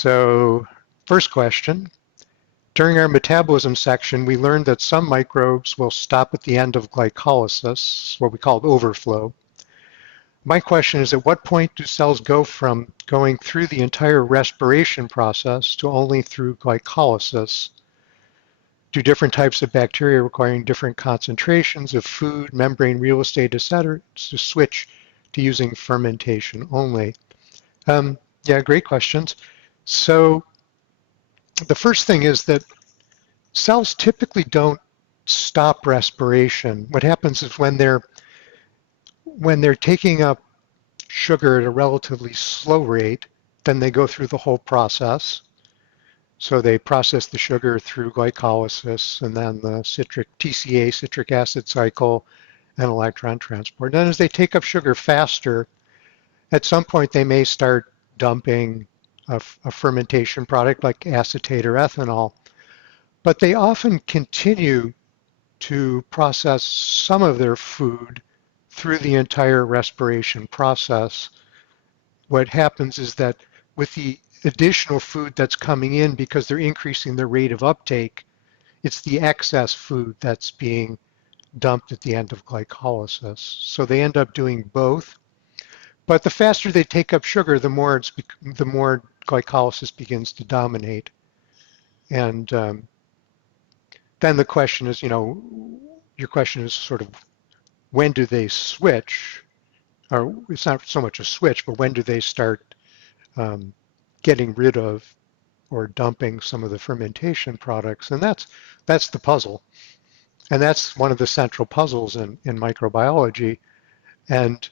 So, first question. During our metabolism section, we learned that some microbes will stop at the end of glycolysis, what we call overflow. My question is, at what point do cells go from going through the entire respiration process to only through glycolysis? Do different types of bacteria requiring different concentrations of food, membrane real estate, etc., to switch to using fermentation only? Yeah, great questions. So the first thing is that cells typically don't stop respiration. What happens is when they're taking up sugar at a relatively slow rate, then they go through the whole process. So they process the sugar through glycolysis and then the TCA, citric acid cycle, and electron transport. And then as they take up sugar faster, at some point they may start dumping a fermentation product like acetate or ethanol, but they often continue to process some of their food through the entire respiration process. What happens is that with the additional food that's coming in, because they're increasing their rate of uptake, it's the excess food that's being dumped at the end of glycolysis. So they end up doing both. But the faster they take up sugar, the more glycolysis begins to dominate. And then the question is, your question is sort of, when do they switch? Or it's not so much a switch, but when do they start getting rid of or dumping some of the fermentation products? And that's the puzzle. And that's one of the central puzzles in microbiology. And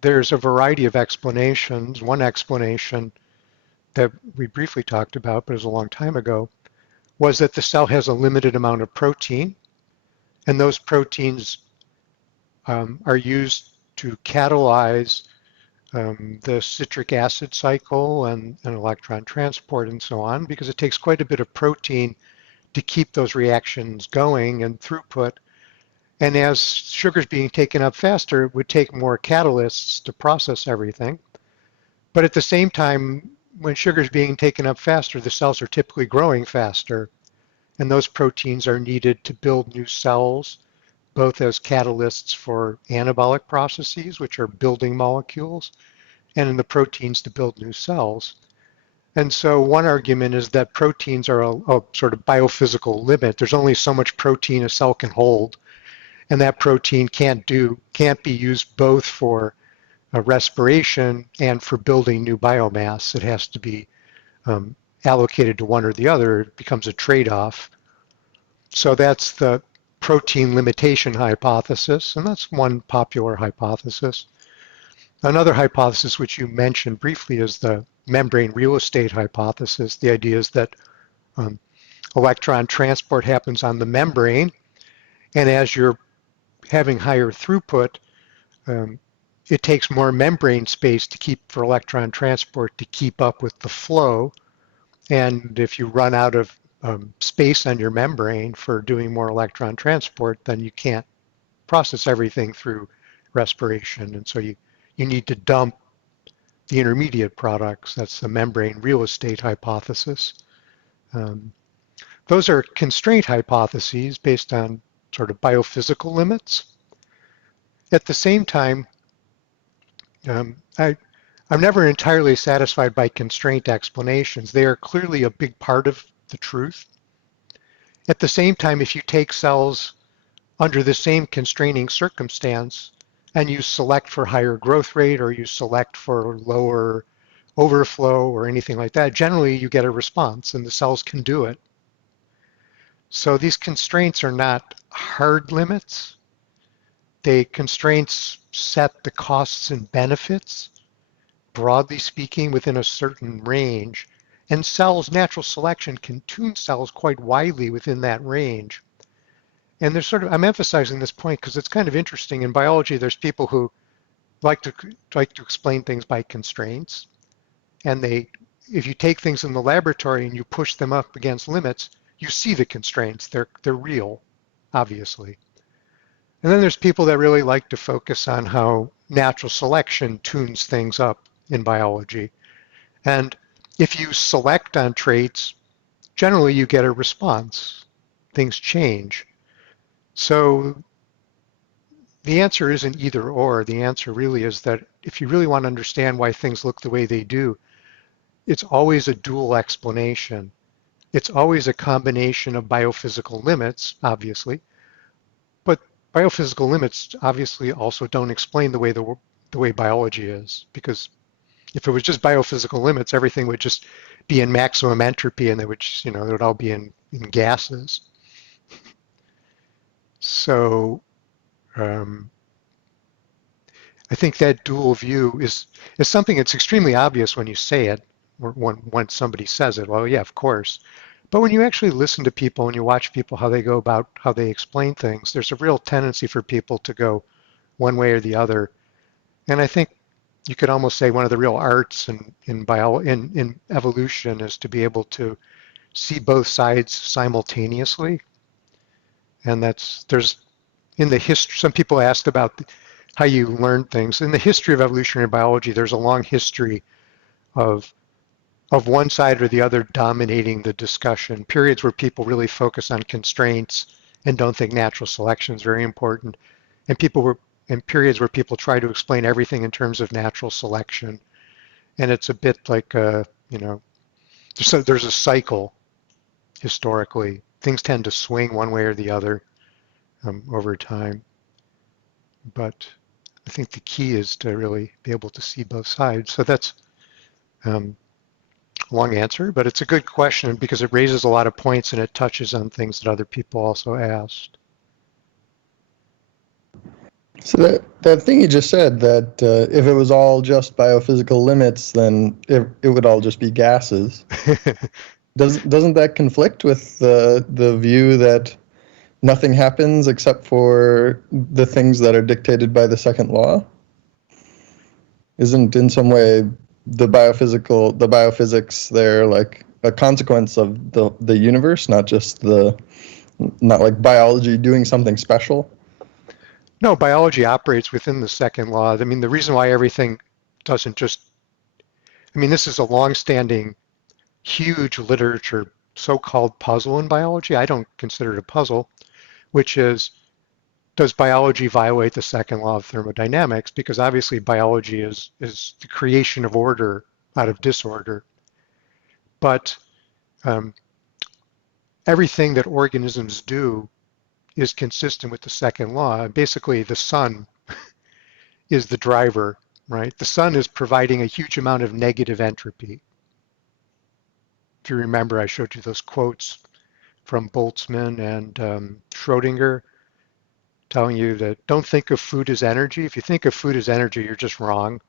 there's a variety of explanations. One explanation that we briefly talked about, but it was a long time ago, was that the cell has a limited amount of protein, and those proteins are used to catalyze the citric acid cycle and electron transport and so on, because it takes quite a bit of protein to keep those reactions going and throughput. And as sugar is being taken up faster, it would take more catalysts to process everything. But at the same time, when sugar is being taken up faster, the cells are typically growing faster. And those proteins are needed to build new cells, both as catalysts for anabolic processes, which are building molecules, and in the proteins to build new cells. And so one argument is that proteins are a sort of biophysical limit. There's only so much protein a cell can hold, and that protein can't be used both for respiration and for building new biomass. It has to be allocated to one or the other. It becomes a trade-off. So that's the protein limitation hypothesis, and that's one popular hypothesis. Another hypothesis, which you mentioned briefly, is the membrane real estate hypothesis. The idea is that electron transport happens on the membrane, and as you're having higher throughput, it takes more membrane space for electron transport to keep up with the flow. And if you run out of space on your membrane for doing more electron transport, then you can't process everything through respiration. And so you need to dump the intermediate products. That's the membrane real estate hypothesis. Those are constraint hypotheses based on sort of biophysical limits. At the same time, I'm never entirely satisfied by constraint explanations. They are clearly a big part of the truth. At the same time, if you take cells under the same constraining circumstance and you select for higher growth rate or you select for lower overflow or anything like that, generally you get a response and the cells can do it. So these constraints are not hard limits. Constraints set the costs and benefits, broadly speaking, within a certain range. And natural selection can tune cells quite widely within that range. And I'm emphasizing this point because it's kind of interesting. In biology, there's people who like to explain things by constraints. And if you take things in the laboratory and you push them up against limits, you see the constraints. They're real, obviously. And then there's people that really like to focus on how natural selection tunes things up in biology. And If you select on traits, generally you get a response. Things change. So the answer isn't either or. The answer really is that if you really want to understand why things look the way they do, it's always a dual explanation. It's always a combination of biophysical limits, obviously, but biophysical limits obviously also don't explain the way biology is, because if it was just biophysical limits, everything would just be in maximum entropy and they would just, it would all be in gases. So I think that dual view is something that's extremely obvious when you say it, or when somebody says it. Well, yeah, of course. But when you actually listen to people and you watch people, how they go about, how they explain things, there's a real tendency for people to go one way or the other. And I think you could almost say one of the real arts in evolution is to be able to see both sides simultaneously. And there's in the history, some people asked about how you learn things. In the history of evolutionary biology, there's a long history of one side or the other dominating the discussion, periods where people really focus on constraints and don't think natural selection is very important, and periods where people try to explain everything in terms of natural selection. And it's a bit like, there's a cycle historically. Things tend to swing one way or the other over time. But I think the key is to really be able to see both sides. So that's a long answer, but it's a good question because it raises a lot of points and it touches on things that other people also asked. So that thing you just said, that if it was all just biophysical limits, then it would all just be gases. Doesn't that conflict with the view that nothing happens except for the things that are dictated by the second law? Isn't in some way the biophysics there like a consequence of the universe, not like biology doing something special? No, biology operates within the second law. I mean, the reason why everything doesn't just, this is a long-standing, huge literature, so-called puzzle in biology. I don't consider it a puzzle, which is, does biology violate the second law of thermodynamics? Because obviously biology is the creation of order out of disorder. But everything that organisms do is consistent with the second law. Basically, the sun is the driver, right? The sun is providing a huge amount of negative entropy. If you remember, I showed you those quotes from Boltzmann and Schrodinger telling you that don't think of food as energy. If you think of food as energy, you're just wrong.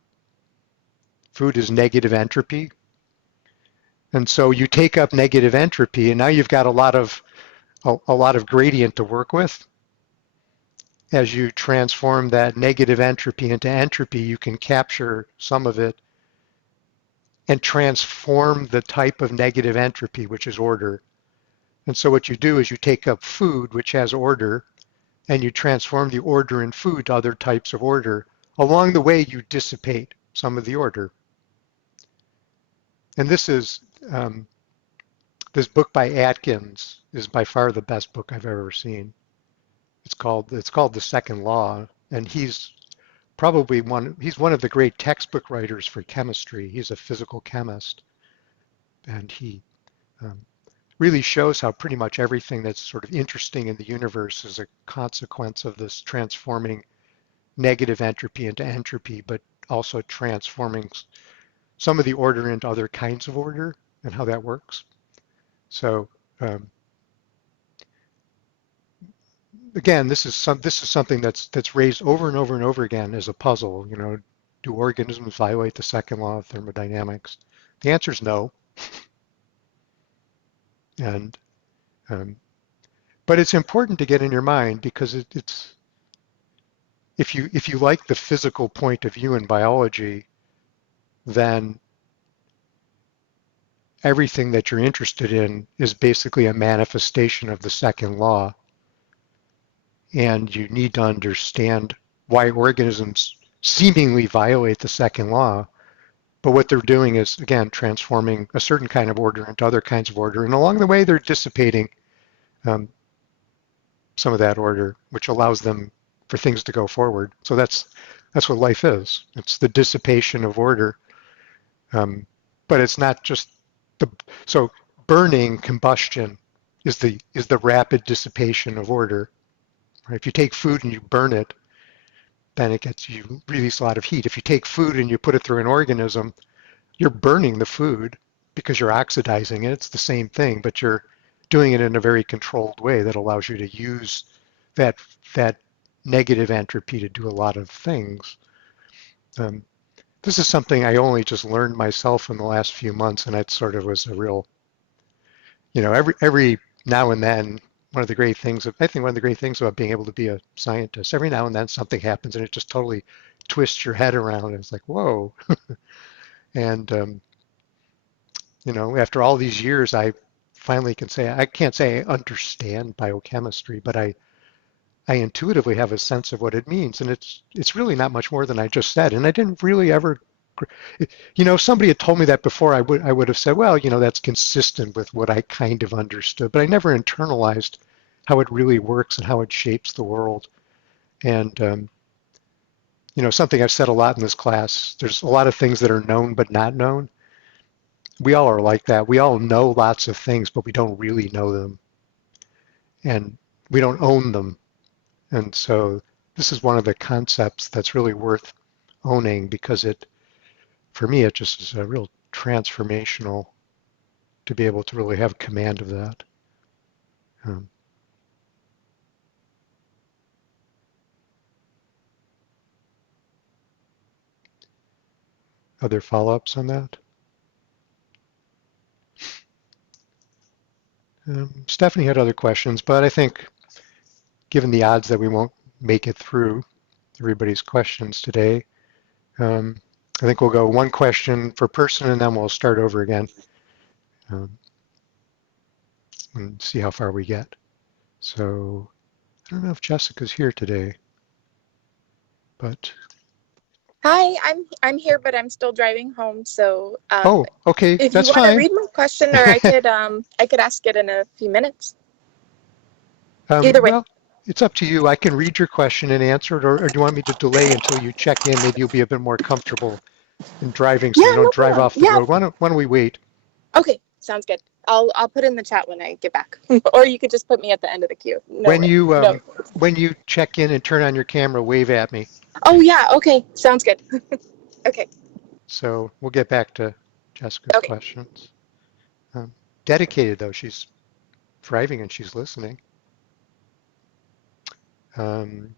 Food is negative entropy. And so you take up negative entropy, and now you've got a lot of gradient to work with. As you transform that negative entropy into entropy, you can capture some of it and transform the type of negative entropy, which is order. And so what you do is you take up food, which has order, and you transform the order in food to other types of order. Along the way, you dissipate some of the order. And this book by Atkins is by far the best book I've ever seen. It's called The Second Law, and he's one of the great textbook writers for chemistry. He's a physical chemist, and he really shows how pretty much everything that's sort of interesting in the universe is a consequence of this transforming negative entropy into entropy, but also transforming some of the order into other kinds of order and how that works. So again, this is something that's raised over and over and over again as a puzzle. Do organisms violate the second law of thermodynamics? The answer is no. And but it's important to get in your mind because it's if you like the physical point of view in biology, then everything that you're interested in is basically a manifestation of the second law. And you need to understand why organisms seemingly violate the second law But what they're doing is, again, transforming a certain kind of order into other kinds of order. And along the way, they're dissipating um, some of that order, which allows them for things to go forward. So that's what life is. It's the dissipation of order. But it's not just the so burning combustion is the rapid dissipation of order. Right? If you take food and you burn it, then you release a lot of heat. If you take food and you put it through an organism, you're burning the food because you're oxidizing it. It's the same thing, but you're doing it in a very controlled way that allows you to use that that negative entropy to do a lot of things. Um, this is something I only just learned myself in the last few months, and it sort of was a real, every now and then, I think one of the great things about being able to be a scientist, every now and then something happens and it just totally twists your head around, and it's like, whoa. And after all these years, I finally can say, I can't say I understand biochemistry, but I intuitively have a sense of what it means. And it's really not much more than I just said. And I didn't really ever, if somebody had told me that before, I would have said, well, that's consistent with what I kind of understood, but I never internalized how it really works and how it shapes the world. And, something I've said a lot in this class, there's a lot of things that are known but not known. We all are like that. We all know lots of things, but we don't really know them. And we don't own them. And so this is one of the concepts that's really worth owning, because for me, it just is a real transformational to be able to really have command of that. Other follow-ups on that? Stephanie had other questions, but I think given the odds that we won't make it through everybody's questions today, I think we'll go one question per person and then we'll start over again and see how far we get. So I don't know if Jessica's here today, but. Hi, I'm here, but I'm still driving home. So Oh, okay, if that's you want to fine. read my question, or I could ask it in a few minutes. Either way. Well, it's up to you. I can read your question and answer it, or do you want me to delay until you check in? Maybe you'll be a bit more comfortable in driving so Yeah, you don't no drive problem. off the road. Why don't we wait? Okay, sounds good. I'll put in the chat when I get back, or you could just put me at the end of the queue. When you check in and turn on your camera, wave at me. Oh yeah, okay, sounds good. Okay. So we'll get back to Jessica's questions. Dedicated though, she's driving and she's listening. Junyan,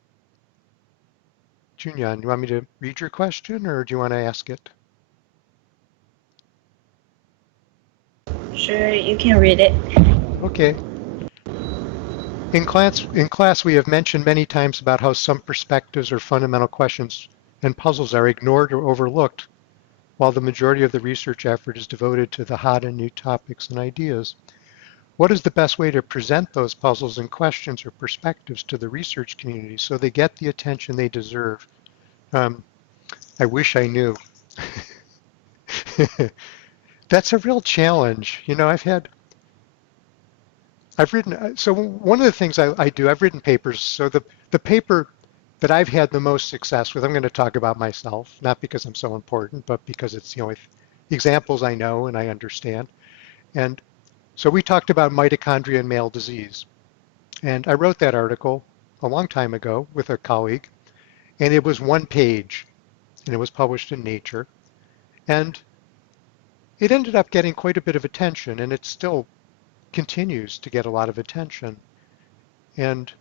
do you want me to read your question or do you want to ask it? Sure, you can read it. Okay. In class, we have mentioned many times about how some perspectives or fundamental questions and puzzles are ignored or overlooked, while the majority of the research effort is devoted to the hot and new topics and ideas. What is the best way to present those puzzles and questions or perspectives to the research community so they get the attention they deserve? I wish I knew. That's a real challenge. I've written, so one of the things I do, I've written papers. So the paper that I've had the most success with, I'm going to talk about myself, not because I'm so important, but because it's the only examples I know and I understand. And so we talked about mitochondria and male disease. And I wrote that article a long time ago with a colleague, and it was one page, and it was published in Nature. And it ended up getting quite a bit of attention, and it still continues to get a lot of attention. And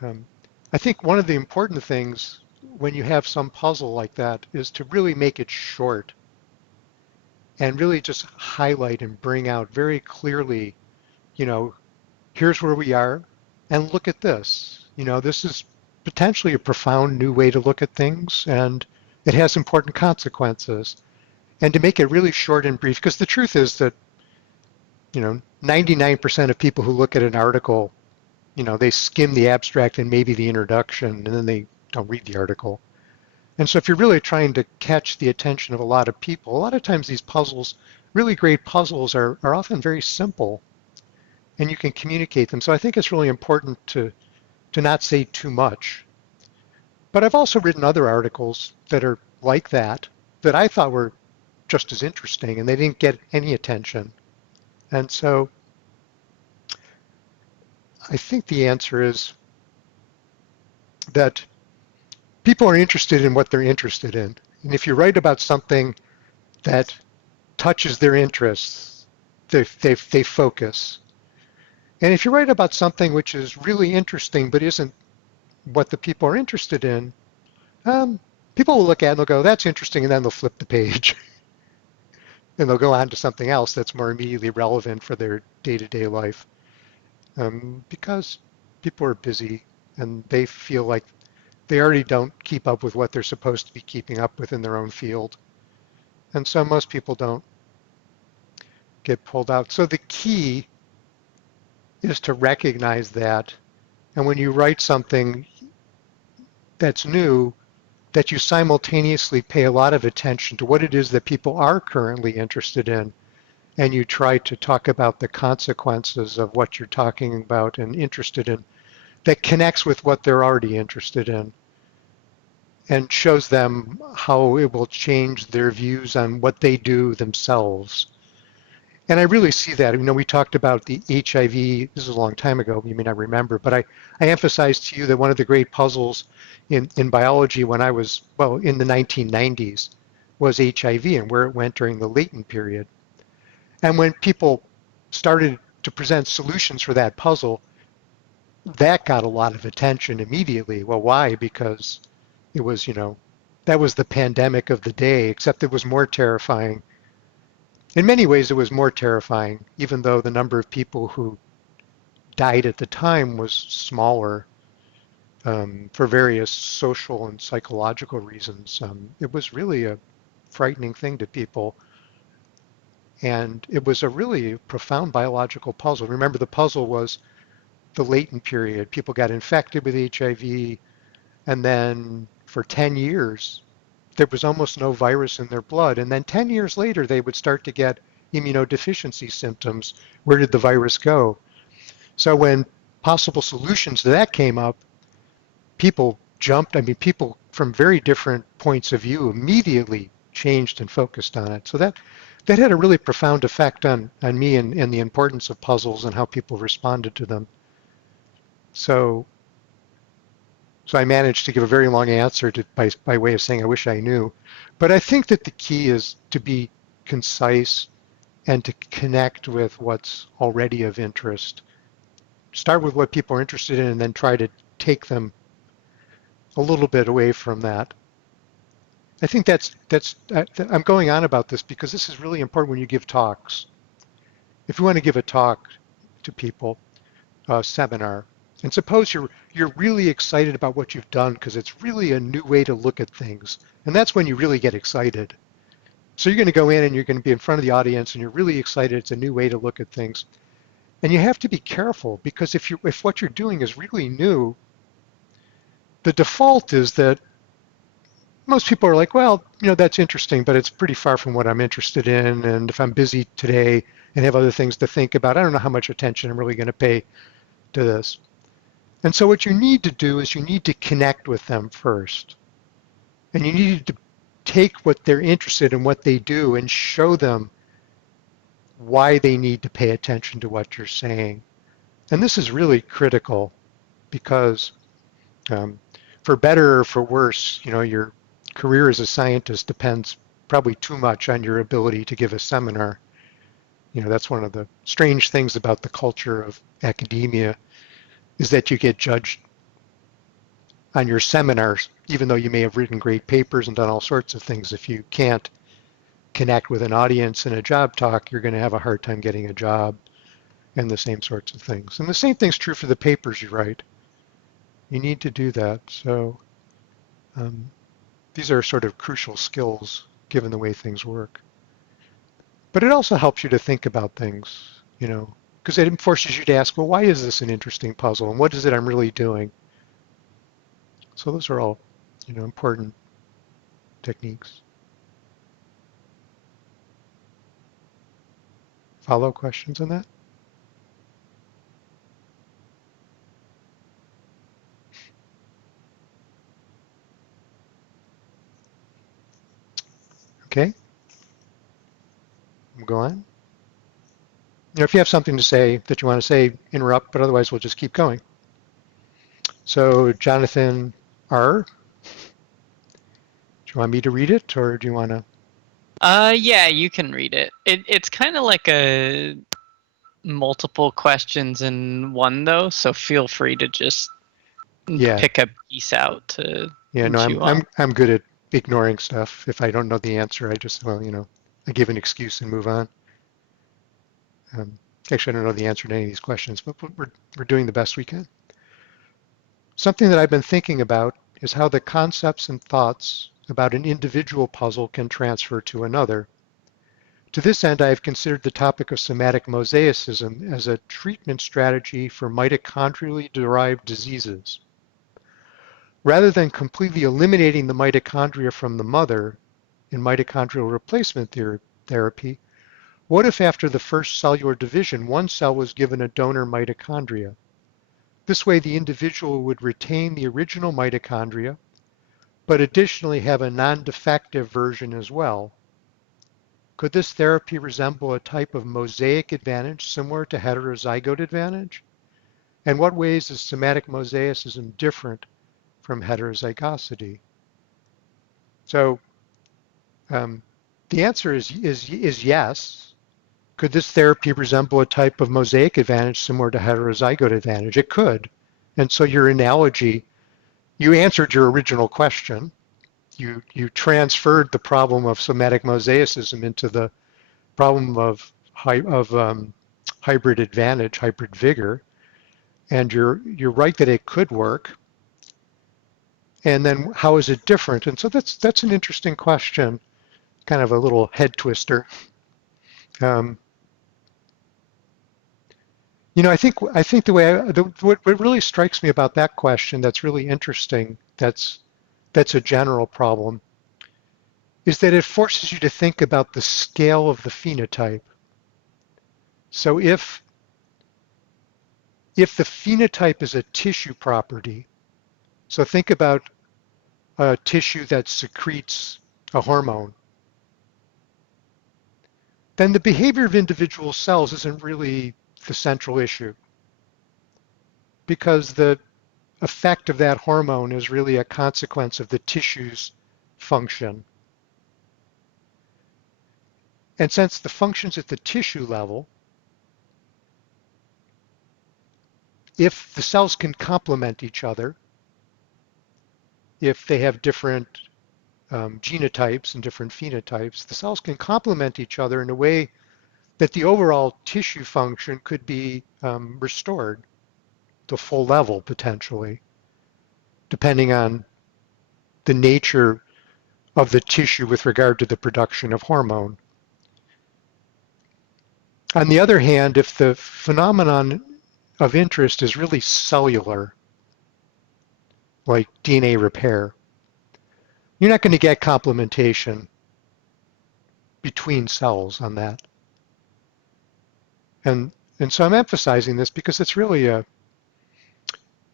I think one of the important things when you have some puzzle like that is to really make it short and really just highlight and bring out very clearly, here's where we are, and look at this. This is potentially a profound new way to look at things, and it has important consequences. And to make it really short and brief, because the truth is that 99% of people who look at an article, they skim the abstract and maybe the introduction, and then they don't read the article. And so if you're really trying to catch the attention of a lot of people, a lot of times these puzzles, really great puzzles, are often very simple and you can communicate them. So I think it's really important to not say too much. But I've also written other articles that are like that I thought were just as interesting and they didn't get any attention. And so I think the answer is that people are interested in what they're interested in. And if you write about something that touches their interests, they focus. And if you write about something which is really interesting but isn't what the people are interested in, um, people will look at it and they'll go, that's interesting, and then they'll flip the page. And they'll go on to something else that's more immediately relevant for their day-to-day life. Because people are busy and they feel like they already don't keep up with what they're supposed to be keeping up with in their own field. And so most people don't get pulled out. So the key is to recognize that. And when you write something that's new, that you simultaneously pay a lot of attention to what it is that people are currently interested in. And you try to talk about the consequences of what you're talking about and interested in that connects with what they're already interested in and shows them how it will change their views on what they do themselves. And I really see that. We talked about the HIV, this is a long time ago, you may not remember, but I emphasized to you that one of the great puzzles in biology when I was, well, in the 1990s was HIV and where it went during the latent period. And when people started to present solutions for that puzzle, that got a lot of attention immediately. Well, why? Because it was, that was the pandemic of the day, except it was more terrifying. In many ways, it was more terrifying, even though the number of people who died at the time was smaller for various social and psychological reasons. It was really a frightening thing to people. And it was a really profound biological puzzle. Remember, the puzzle was the latent period. People got infected with HIV, and then for 10 years, there was almost no virus in their blood. And then 10 years later, they would start to get immunodeficiency symptoms. Where did the virus go? So when possible solutions to that came up, people jumped. I mean, people from very different points of view immediately changed and focused on it. So that had a really profound effect on me and the importance of puzzles and how people responded to them. So I managed to give a very long answer by way of saying I wish I knew. But I think that the key is to be concise and to connect with what's already of interest. Start with what people are interested in and then try to take them a little bit away from that. I think I'm going on about this because this is really important when you give talks. If you want to give a talk to people, a seminar, and suppose you're really excited about what you've done because it's really a new way to look at things, and that's when you really get excited. So you're going to go in and you're going to be in front of the audience and you're really excited. It's a new way to look at things. And you have to be careful because if what you're doing is really new, the default is that most people are like, well, that's interesting, but it's pretty far from what I'm interested in. And if I'm busy today and have other things to think about, I don't know how much attention I'm really going to pay to this. And so what you need to do is you need to connect with them first. And you need to take what they're interested in, what they do, and show them why they need to pay attention to what you're saying. And this is really critical because for better or for worse, your career as a scientist depends probably too much on your ability to give a seminar. That's one of the strange things about the culture of academia is that you get judged on your seminars, even though you may have written great papers and done all sorts of things. If you can't connect with an audience in a job talk, you're going to have a hard time getting a job and the same sorts of things. And the same thing's true for the papers you write. You need to do that. So these are sort of crucial skills given the way things work. But it also helps you to think about things, because it forces you to ask, well, why is this an interesting puzzle? And what is it I'm really doing? So those are all, important techniques. Follow questions on that? Okay, we'll go on. If you have something to say that you want to say, interrupt, but otherwise we'll just keep going. So Jonathan R., do you want me to read it or do you want to? Yeah, you can read it. It's kind of like a multiple questions in one though, so feel free to just pick a piece out to chew on. I'm good at ignoring stuff. If I don't know the answer, I just, I give an excuse and move on. Actually, I don't know the answer to any of these questions, but we're doing the best we can. Something that I've been thinking about is how the concepts and thoughts about an individual puzzle can transfer to another. To this end, I have considered the topic of somatic mosaicism as a treatment strategy for mitochondrially derived diseases. Rather than completely eliminating the mitochondria from the mother in mitochondrial replacement therapy, what if after the first cellular division, one cell was given a donor mitochondria? This way, the individual would retain the original mitochondria, but additionally have a non-defective version as well. Could this therapy resemble a type of mosaic advantage similar to heterozygote advantage? And what ways is somatic mosaicism different from heterozygosity? So the answer is yes. Could this therapy resemble a type of mosaic advantage similar to heterozygote advantage? It could. And so your analogy, you answered your original question. You transferred the problem of somatic mosaicism into the problem of hybrid advantage, hybrid vigor, and you're right that it could work. And then how is it different? And so that's an interesting question, kind of a little head twister. I think the way what really strikes me about that question that's really interesting, that's a general problem, is that it forces you to think about the scale of the phenotype. So if the phenotype is a tissue property, so think about a tissue that secretes a hormone, then the behavior of individual cells isn't really the central issue, because the effect of that hormone is really a consequence of the tissue's function. And since the function's at the tissue level, if the cells can complement each other, if they have different genotypes and different phenotypes, the cells can complement each other in a way that the overall tissue function could be restored to full level potentially, depending on the nature of the tissue with regard to the production of hormone. On the other hand, if the phenomenon of interest is really cellular, like DNA repair, you're not going to get complementation between cells on that. And so I'm emphasizing this because it's really it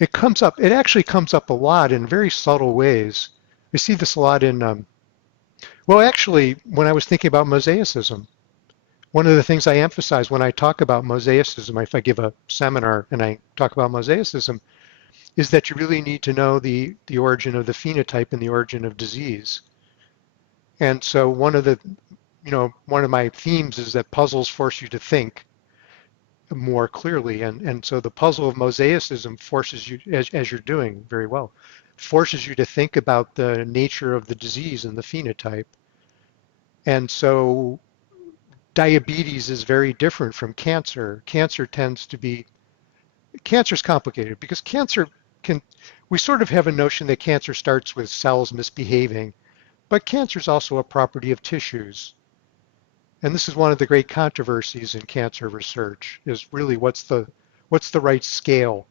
actually comes up a lot in very subtle ways. We see this a lot in, well, actually, when I was thinking about mosaicism, one of the things I emphasize when I talk about mosaicism, if I give a seminar and I talk about mosaicism, is that you really need to know the origin of the phenotype and the origin of disease. And so one of my themes is that puzzles force you to think more clearly. And so the puzzle of mosaicism forces you, as you're doing very well, forces you to think about the nature of the disease and the phenotype. And so diabetes is very different from cancer. Cancer is complicated because we sort of have a notion that cancer starts with cells misbehaving, but cancer is also a property of tissues. And this is one of the great controversies in cancer research, is really what's the right scale.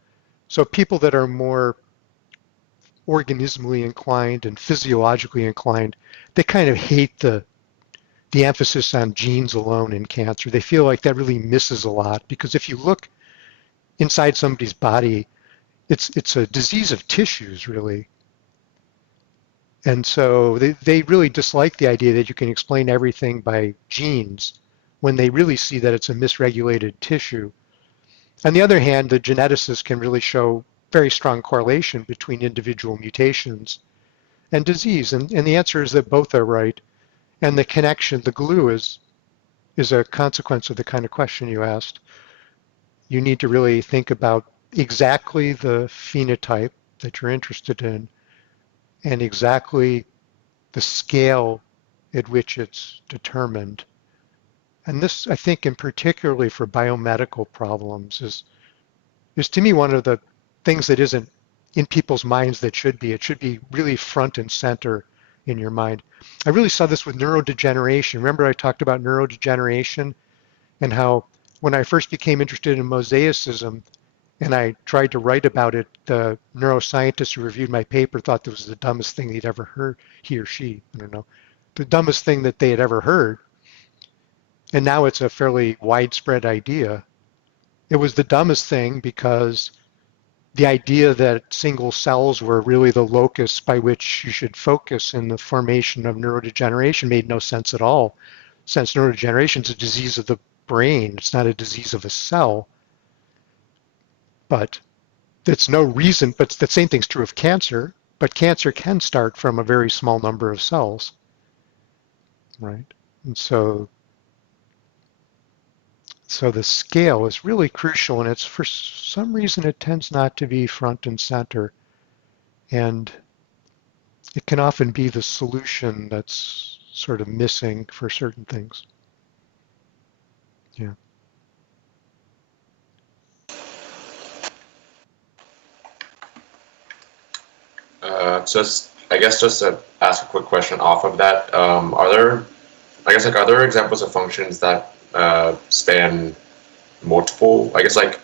So people that are more organismally inclined and physiologically inclined, they kind of hate the emphasis on genes alone in cancer. They feel like that really misses a lot, because if you look inside somebody's body, it's a disease of tissues, really. And so they really dislike the idea that you can explain everything by genes when they really see that it's a misregulated tissue. On the other hand, the geneticists can really show very strong correlation between individual mutations and disease. And the answer is that both are right. And the connection, the glue, is a consequence of the kind of question you asked. You need to really think about exactly the phenotype that you're interested in and exactly the scale at which it's determined. And this, I think, in particularly for biomedical problems, is to me one of the things that isn't in people's minds that should be. It should be really front and center in your mind. I really saw this with neurodegeneration. Remember I talked about neurodegeneration and how when I first became interested in mosaicism and I tried to write about it, the neuroscientist who reviewed my paper thought this was the dumbest thing he'd ever heard, he or she, I don't know, the dumbest thing that they had ever heard. And now it's a fairly widespread idea. It was the dumbest thing because the idea that single cells were really the locus by which you should focus in the formation of neurodegeneration made no sense at all, since neurodegeneration is a disease of the brain. It's not a disease of a cell. But that's no reason, but the same thing's true of cancer, but cancer can start from a very small number of cells, right? And so the scale is really crucial, and it's for some reason it tends not to be front and center. And it can often be the solution that's sort of missing for certain things. Yeah. I guess just to ask a quick question off of that, are there examples of functions that span multiple? I guess like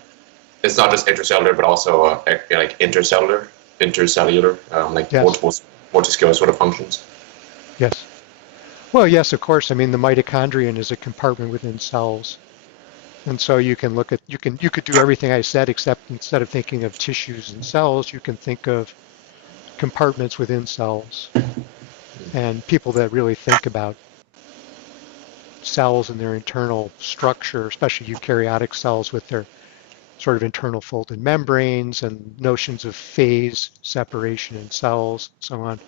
it's not just intracellular, but also like intercellular, like Yes. multi-scale sort of functions. Yes. Well, yes, of course. I mean, the mitochondrion is a compartment within cells. And so you can look at, you could do everything I said, except instead of thinking of tissues and cells, you can think of compartments within cells. And people that really think about cells and their internal structure, especially eukaryotic cells with their sort of internal folded membranes and notions of phase separation in cells, so on.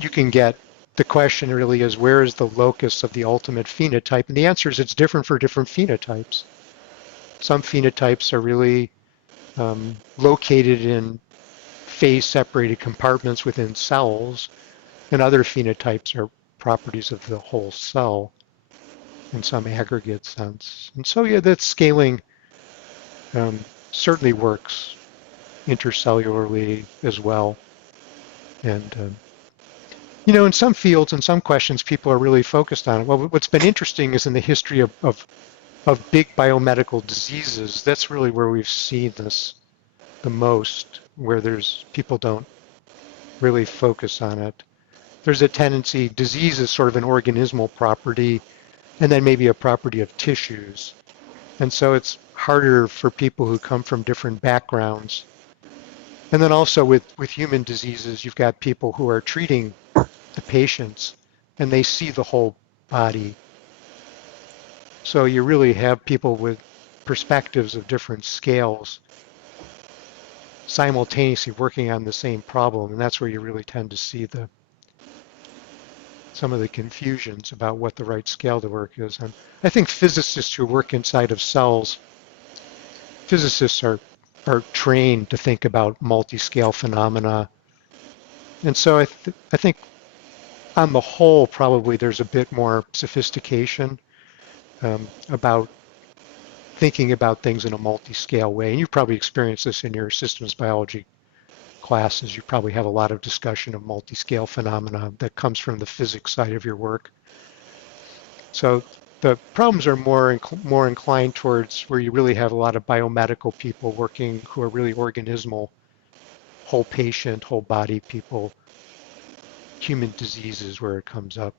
You can get, the question really is, where is the locus of the ultimate phenotype? And the answer is it's different for different phenotypes. Some phenotypes are really located in phase-separated compartments within cells, and other phenotypes are properties of the whole cell in some aggregate sense. And so, yeah, that scaling certainly works intercellularly as well. And you know, in some fields, in some questions, people are really focused on it. Well, what's been interesting is in the history of big biomedical diseases, that's really where we've seen this the most, where people don't really focus on it. There's a tendency, disease is sort of an organismal property, and then maybe a property of tissues. And so it's harder for people who come from different backgrounds. And then also with human diseases, you've got people who are treating the patients, and they see the whole body. So you really have people with perspectives of different scales simultaneously working on the same problem, and that's where you really tend to see some of the confusions about what the right scale to work is. And I think physicists who work inside of cells, physicists are trained to think about multi-scale phenomena. And so I think on the whole, probably there's a bit more sophistication about thinking about things in a multi-scale way. And you've probably experienced this in your systems biology classes. You probably have a lot of discussion of multi-scale phenomena that comes from the physics side of your work. So the problems are more inclined towards where you really have a lot of biomedical people working who are really organismal, whole patient, whole body people, human diseases where it comes up.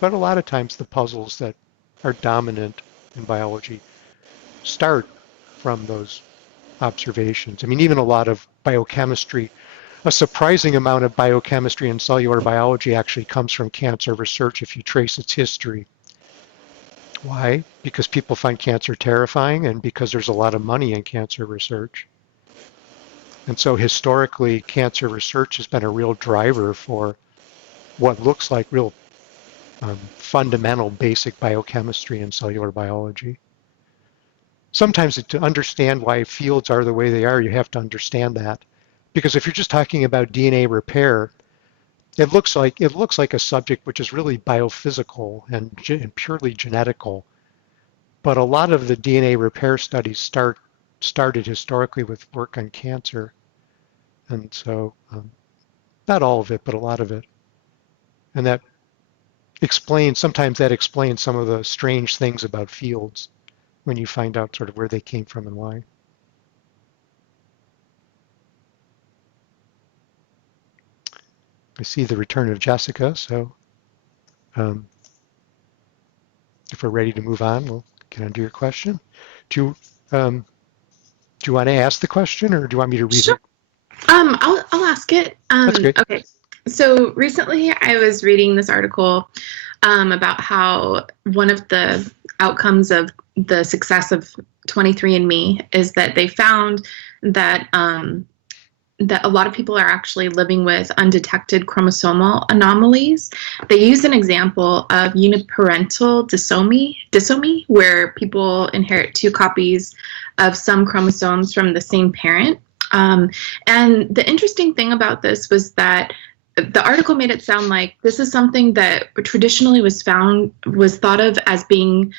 But a lot of times the puzzles that are dominant in biology start from those observations. I mean, even a lot of biochemistry, a surprising amount of biochemistry and cellular biology actually comes from cancer research if you trace its history. Why? Because people find cancer terrifying and because there's a lot of money in cancer research. And so historically, cancer research has been a real driver for what looks like real fundamental basic biochemistry and cellular biology. Sometimes to understand why fields are the way they are, you have to understand that. Because if you're just talking about DNA repair, it looks like a subject which is really biophysical and purely genetical. But a lot of the DNA repair studies started historically with work on cancer. And so not all of it, but a lot of it. And sometimes that explains some of the strange things about fields when you find out sort of where they came from and why. I see the return of Jessica, so if we're ready to move on, we'll get on to your question. Do you want to ask the question, or do you want me to read Sure. it? I'll ask it. That's great. Okay. So recently I was reading this article about how one of the outcomes of the success of 23andMe is that they found that that a lot of people are actually living with undetected chromosomal anomalies. They use an example of uniparental disomy, where people inherit 2 copies of some chromosomes from the same parent. And the interesting thing about this was that the article made it sound like this is something that traditionally was thought of as being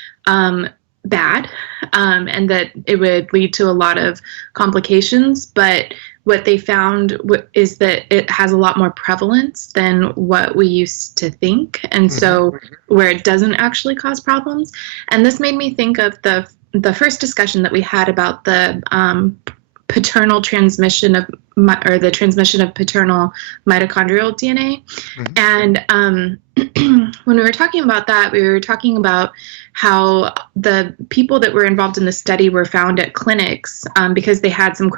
bad, and that it would lead to a lot of complications. But what they found is that it has a lot more prevalence than what we used to think, and so where it doesn't actually cause problems. And this made me think of the first discussion that we had about the paternal transmission of the transmission of paternal mitochondrial DNA. And when we were talking about that, we were talking about how the people that were involved in the study were found at clinics because they had some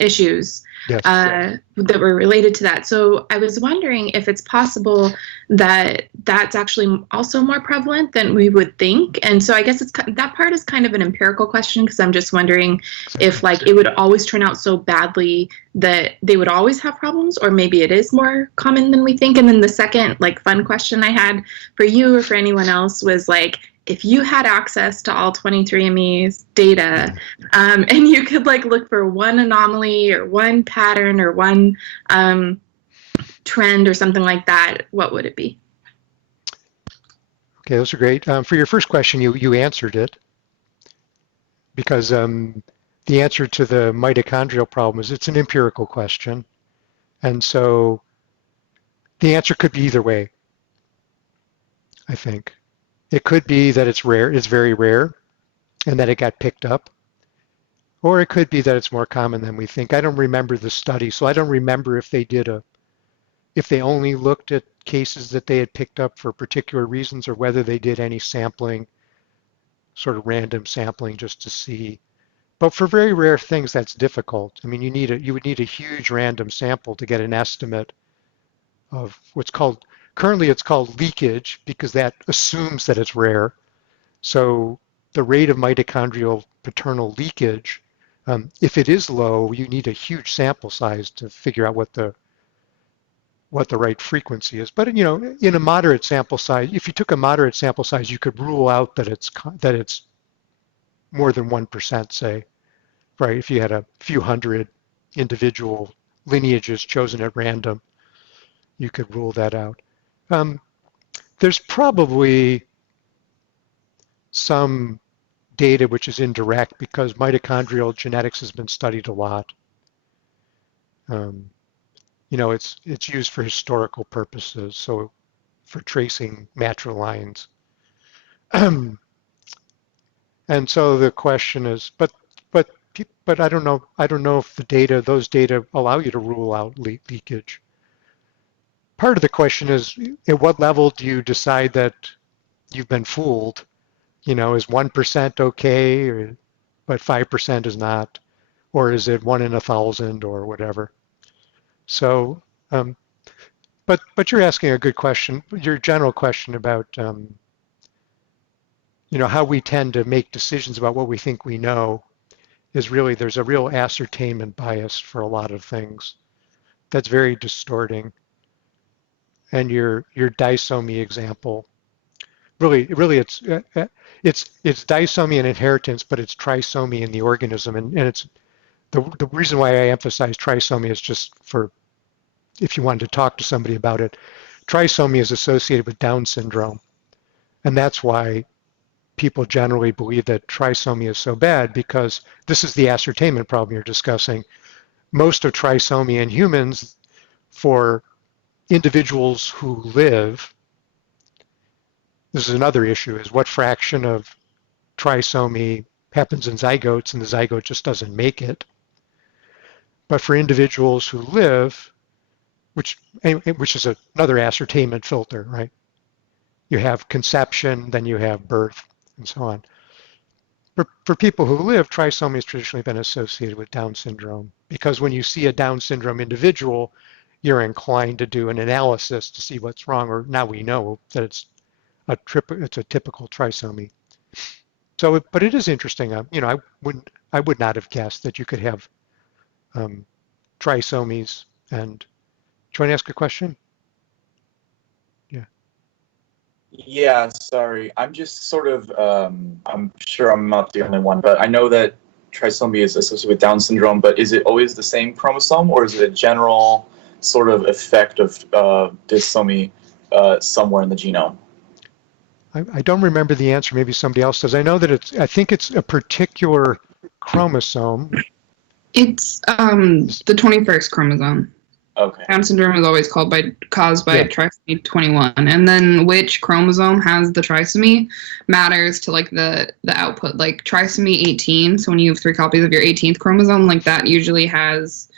issues that were related to that. So I was wondering if it's possible that that's actually also more prevalent than we would think. And so I guess that part is kind of an empirical question, because I'm just wondering if like it would always turn out so badly that they would always have problems, or maybe it is more common than we think. And then the second like fun question I had for you or for anyone else was like, if you had access to all 23andMe's data, and you could like look for one anomaly or one pattern or one trend or something like that, what would it be? Okay, those are great. For your first question, you answered it, because the answer to the mitochondrial problem is it's an empirical question. And so the answer could be either way, I think. It could be that it's rare, it's very rare, and that it got picked up. Or it could be that it's more common than we think. I don't remember the study, so I don't remember if they only looked at cases that they had picked up for particular reasons, or whether they did any sampling, sort of random sampling just to see. But for very rare things, that's difficult. I mean, you would need a huge random sample to get an estimate of currently it's called leakage, because that assumes that it's rare. So the rate of mitochondrial paternal leakage, if it is low, you need a huge sample size to figure out what the right frequency is. But in a moderate sample size, if you took a moderate sample size, you could rule out that it's more than 1%, say, right? If you had a few hundred individual lineages chosen at random, you could rule that out. There's probably some data which is indirect, because mitochondrial genetics has been studied a lot. It's used for historical purposes, so for tracing natural lines. And so the question is, but but I don't know. I don't know if those data allow you to rule out leakage. Part of the question is, at what level do you decide that you've been fooled? Is 1% okay, but 5% is not, or is it 1 in 1,000 or whatever? So, but you're asking a good question. Your general question about how we tend to make decisions about what we think we know is really, there's a real ascertainment bias for a lot of things that's very distorting. And your disomy example, really it's disomy and inheritance, but it's trisomy in the organism. And it's the reason why I emphasize trisomy is just for, if you wanted to talk to somebody about it, trisomy is associated with Down syndrome. And that's why people generally believe that trisomy is so bad, because this is the ascertainment problem you're discussing. Most of trisomy in humans, for individuals who live, this is another issue, is what fraction of trisomy happens in zygotes, and the zygote just doesn't make it. But for individuals who live, which is another ascertainment filter, right? You have conception, then you have birth, and so on. For people who live, trisomy has traditionally been associated with Down syndrome, because when you see a Down syndrome individual, you're inclined to do an analysis to see what's wrong, or now we know that it's a typical trisomy. So, but it is interesting. I would not have guessed that you could have trisomies. And do you want to ask a question? Yeah. Yeah, sorry. I'm just sort of, I'm sure I'm not the only one, but I know that trisomy is associated with Down syndrome, but is it always the same chromosome, or is it a general sort of effect of dysomy somewhere in the genome? I don't remember the answer. Maybe somebody else does. I know that I think it's a particular chromosome. It's the 21st chromosome. Okay. Down syndrome is always caused by trisomy 21, and then which chromosome has the trisomy matters to like the output. Like trisomy 18, so when you have 3 copies of your 18th chromosome, like that usually has.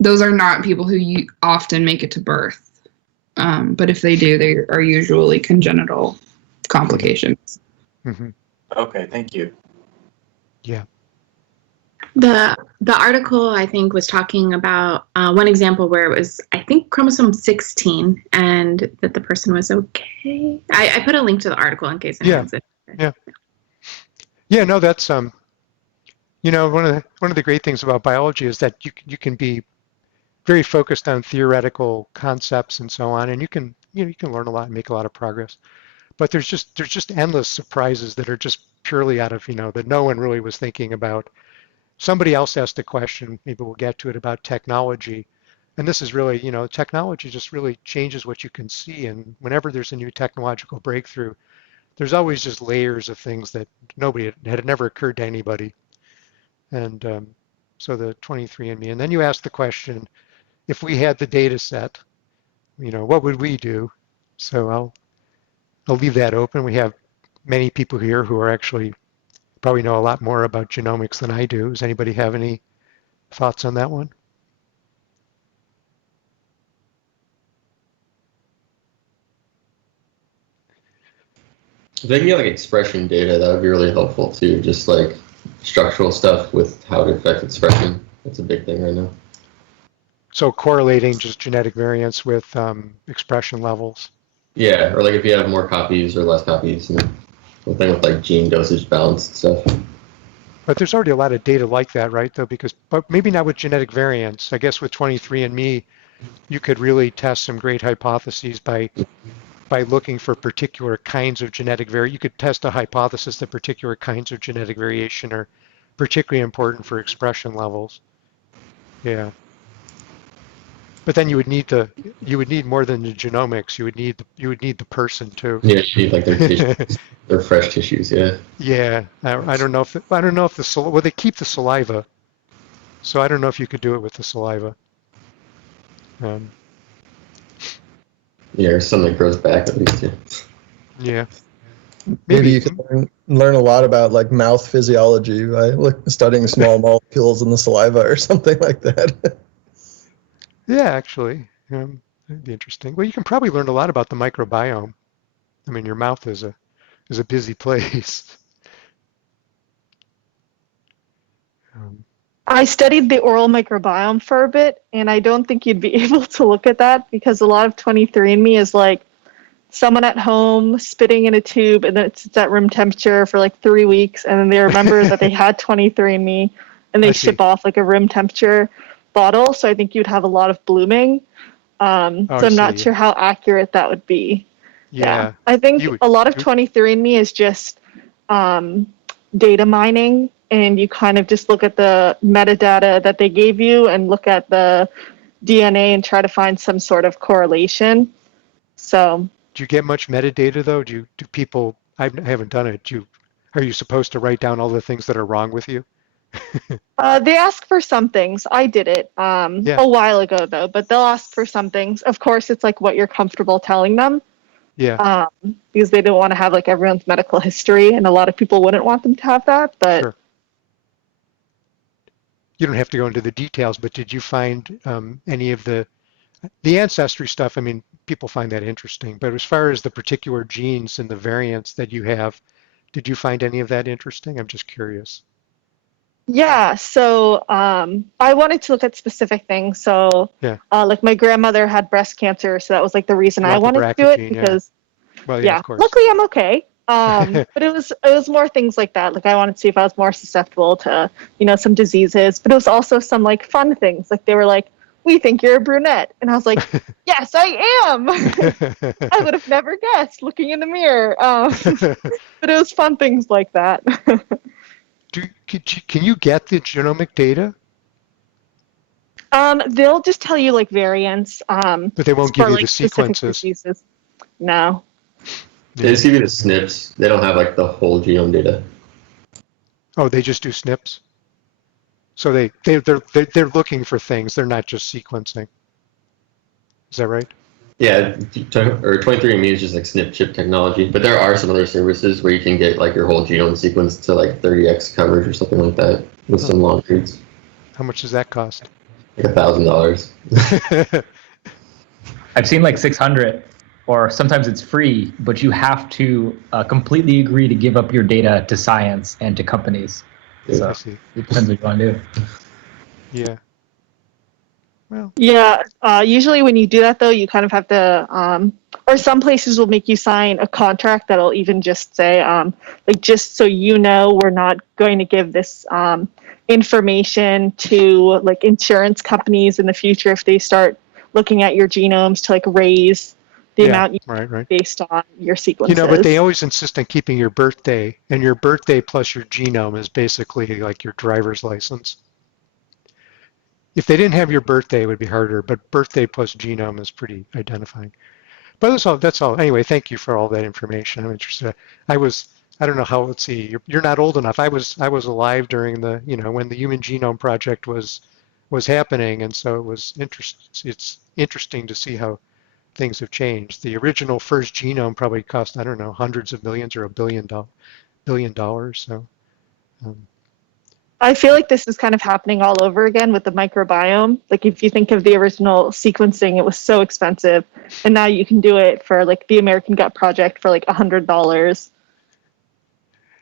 Those are not people who often make it to birth, but if they do, they are usually congenital complications. Mm-hmm. Okay, thank you. Yeah. The article, I think, was talking about one example where it was, I think, chromosome 16, and that the person was okay. I put a link to the article in case anyone's interested. Yeah. No, that's one of the great things about biology is that you can be very focused on theoretical concepts and so on, and you can learn a lot and make a lot of progress. But there's just endless surprises that are just purely out of that no one really was thinking about. Somebody else asked a question, maybe we'll get to it, about technology. And this is really, technology just really changes what you can see. And whenever there's a new technological breakthrough, there's always just layers of things that had never occurred to anybody. And so the 23andMe. And then you ask the question, if we had the data set, what would we do? So I'll leave that open. We have many people here who are actually probably know a lot more about genomics than I do. Does anybody have any thoughts on that one? If they can get like expression data, that would be really helpful too. Just like structural stuff with how it affects expression. That's a big thing right now. So correlating just genetic variance with expression levels. Yeah, or like if you have more copies or less copies, and the thing with like gene dosage balance and stuff. But there's already a lot of data like that, right? Though, but maybe not with genetic variants. I guess with 23andMe, you could really test some great hypotheses by looking for particular kinds of genetic variation. You could test a hypothesis that particular kinds of genetic variation are particularly important for expression levels. Yeah. But then you would need more than the genomics. You would need the person too. Yeah, you need like their tissues, their fresh tissues. Yeah. Yeah, I don't know if well, they keep the saliva, so I don't know if you could do it with the saliva. Yeah, or something that grows back at least. Yeah. Yeah. Maybe you can learn a lot about like mouth physiology by studying small molecules in the saliva or something like that. Yeah, actually, that'd be interesting. Well, you can probably learn a lot about the microbiome. I mean, your mouth is a busy place. I studied the oral microbiome for a bit, and I don't think you'd be able to look at that because a lot of 23andMe is like someone at home spitting in a tube and then it's at room temperature for like 3 weeks, and then they remember that they had 23andMe and they ship off like a room temperature bottle. So I think you'd have a lot of blooming. So I'm not sure how accurate that would be. Yeah. I think a lot of 23andMe is just data mining, and you kind of just look at the metadata that they gave you and look at the DNA and try to find some sort of correlation. So do you get much metadata though? Do people, I haven't done it. Are you supposed to write down all the things that are wrong with you? They ask for some things. I did it a while ago though, but they'll ask for some things. Of course, it's like what you're comfortable telling them. Yeah. Because they don't want to have like everyone's medical history, and a lot of people wouldn't want them to have that. But sure. You don't have to go into the details, but did you find any of the ancestry stuff? I mean, people find that interesting, but as far as the particular genes and the variants that you have, did you find any of that interesting? I'm just curious. Yeah, so I wanted to look at specific things. So like my grandmother had breast cancer, so that was like the reason I wanted to do it because of course. Luckily I'm okay. But it was more things like that. Like I wanted to see if I was more susceptible to, some diseases, but it was also some like fun things. Like they were like, "We think you're a brunette." And I was like, "Yes, I am." I would have never guessed looking in the mirror. But it was fun things like that. Can you get the genomic data? They'll just tell you like variants. But they won't give you the sequences. Diseases. No. They just give you the SNPs. They don't have like the whole genome data. Oh, they just do SNPs. So they're looking for things. They're not just sequencing. Is that right? Yeah, or 23andMe is just like SNP chip technology, but there are some other services where you can get like your whole genome sequenced to like 30x coverage or something like that with some long reads. How much does that cost? Like $1,000. I've seen like 600, or sometimes it's free, but you have to completely agree to give up your data to science and to companies. So it depends what you want to do. Yeah. Well. Yeah. Usually when you do that, though, you kind of have to, or some places will make you sign a contract that'll even just say, like, just so you know, we're not going to give this information to like insurance companies in the future if they start looking at your genomes to like raise the amount you based on your sequences. But they always insist on keeping your birthday, and your birthday plus your genome is basically like your driver's license. If they didn't have your birthday, it would be harder, but birthday plus genome is pretty identifying. But that's all. Anyway, thank you for all that information. I'm interested. I don't know how, let's see, you're not old enough. I was alive during the, when the Human Genome Project was happening, and so it's interesting to see how things have changed. The original first genome probably cost, I don't know, hundreds of millions or $1 billion. So I feel like this is kind of happening all over again with the microbiome. Like if you think of the original sequencing, it was so expensive, and now you can do it for like the American Gut Project for like $100.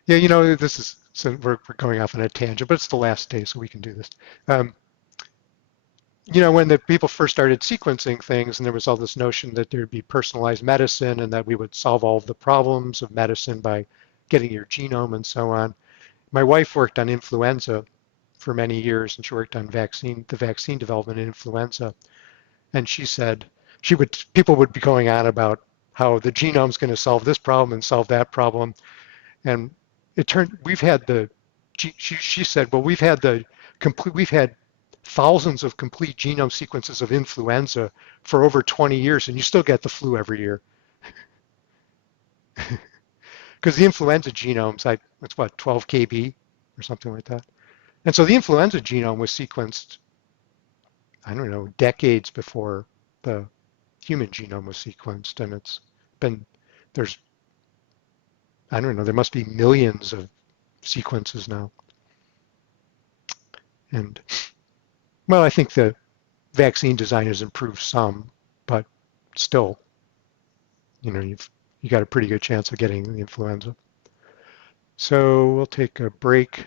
Yeah, this is, so we're going off on a tangent, but it's the last day, so we can do this. When the people first started sequencing things, and there was all this notion that there'd be personalized medicine and that we would solve all of the problems of medicine by getting your genome and so on. My wife worked on influenza for many years, and she worked on the vaccine development in influenza. And she said people would be going on about how the genome's going to solve this problem and solve that problem. And she said, well, we've had thousands of complete genome sequences of influenza for over 20 years, and you still get the flu every year. Because the influenza genome's, it's what, 12 kb or something like that. And so the influenza genome was sequenced, I don't know, decades before the human genome was sequenced. And it's been, there's I don't know, there must be millions of sequences now. And, well, I think the vaccine design has improved some, but still, you got a pretty good chance of getting the influenza. So we'll take a break.